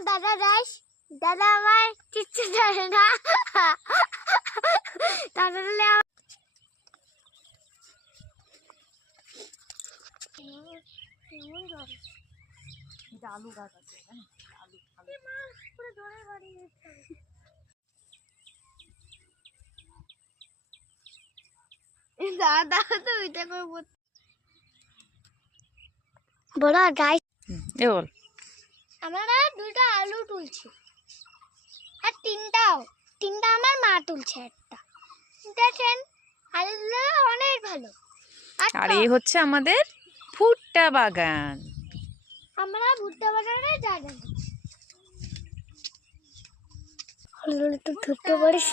আমার দাদা রাইস, দাদা আমার কিচ্ছু জানে না। দাদা দিলে আলু গাছ আছে, দাদা তো এটা করবো বড় রাইস। এ বল আমরা দুইটা আলু তুলছি আর তিনটা আমার মা তুলছে। একটা দেখেন আলুগুলো অনেক ভালো। আর এই হচ্ছে আমাদের ভুট্টা বাগান। আমরা ভুট্টা বাগানে যাই আলুগুলো তো ঢুকতে পারিস।